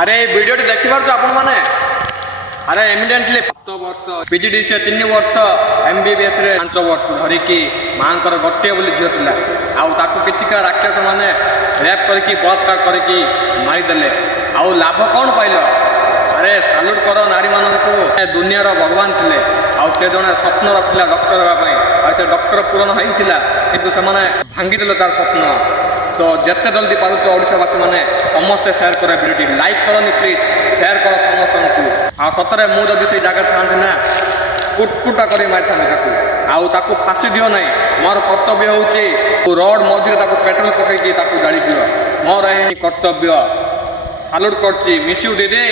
আরে এই ভিডিওটি দেখতে পারছো আপন মানে আরে এমিডেন্টলি 7 ବର୍ଷ ପିଜିଡିସି 3 ବର୍ଷ ଏମବିବିଏସ୍ ରେ 5 ବର୍ଷ ଧରିକି ମାଙ୍କର ଗୋଟିଏ ବୋଲି ଝିଅ ଥିଲା ଆଉ ତାକୁ କିଛିକା ରାକ୍ଷସ ମାନେ ରେପ୍ କରିକି ବଳାତ୍କାର କରିକି ମାରିଦେଲେ ଆଉ ଲାଭ କ'ଣ ପାଇଲ? ଆରେ ସାଲ୍ୟୁଟ୍ କର ନାରୀମାନଙ୍କୁ। ଦୁନିଆର ଭଗବାନ ଥିଲେ ଆଉ ସେ ଜଣେ ସ୍ୱପ୍ନ ରଖିଥିଲା ଡକ୍ଟର ହେବା ପାଇଁ ଆଉ ସେ ଡକ୍ଟର ପୂରଣ ହେଇଥିଲା କିନ୍ତୁ ସେମାନେ ଭାଙ୍ଗିଦେଲେ ତାର ସ୍ୱପ୍ନ। ତ ଯେତେ ଜଲ୍ଦି ପାରୁଛ ଓଡ଼ିଶାବାସୀ ମାନେ ସମସ୍ତେ ସେୟାର କର ଭିଡ଼ିଓଟି, ଲାଇକ୍ କରନି ପ୍ଲିଜ୍, ସେୟାର କର ସମସ୍ତଙ୍କୁ। ଆଉ ସତରେ ମୁଁ ଯଦି ସେଇ ଜାଗାରେ ଥାଆନ୍ତି ନା କୁଟକୁଟା କରି ମାରିଥାନ୍ତି ତାକୁ ଆଉ ତାକୁ ଫାଶୀ ଦିଅ ନାହିଁ। ମୋର କର୍ତ୍ତବ୍ୟ ହେଉଛି ରୋଡ଼ ମଝିରେ ତାକୁ ପେଟ୍ରୋଲ ପକେଇକି ତାକୁ ଜାଳି ଦିଅ, ମୋର ଏହି କର୍ତ୍ତବ୍ୟ। ସାଲ୍ୟୁଟ୍ କରୁଛି, ମିସ୍ ୟୁ ଦିଦି।